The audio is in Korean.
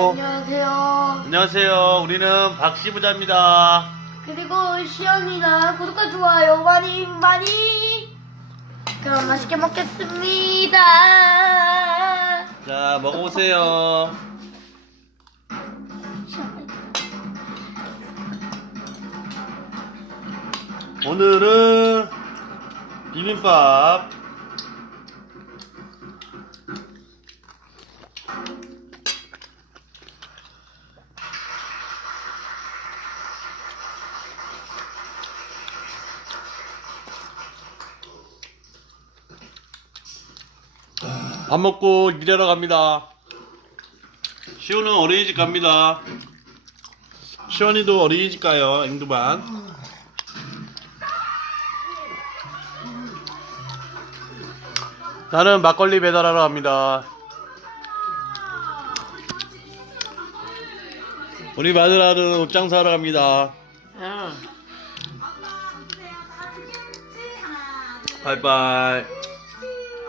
안녕하세요. 안녕하세요. 우리는 박시부자입니다. 그리고 시연이랑 구독과 좋아요 많이 많이. 그럼 맛있게 먹겠습니다. 자, 먹어보세요. 오늘은 비빔밥. 밥 먹고 일하러 갑니다. 시호는 어린이집 갑니다. 시원이도 어린이집 가요. 앵두반. 나는 막걸리 배달하러 갑니다. 우리 마누라는 옷장 사러 갑니다. 바 이바이.